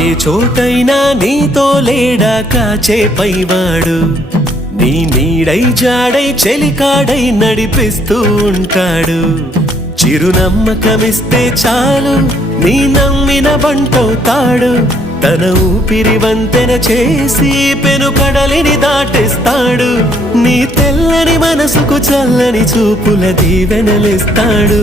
ఏ చోటైనా నీతో లేడా కాచే పైవాడు, నీ నీడై జాడై చెలికాడై నడిపిస్తూ ఉంటాడు. చిరునమ్మకమిస్తే చాలు నీ నమ్మిన బంటవుతాడు. తన ఊపిరి వంతెన చేసి పెను కడలిని దాటేస్తాడు. నీ తెల్లని మనసుకు చల్లని చూపుల దీవెనలిస్తాడు.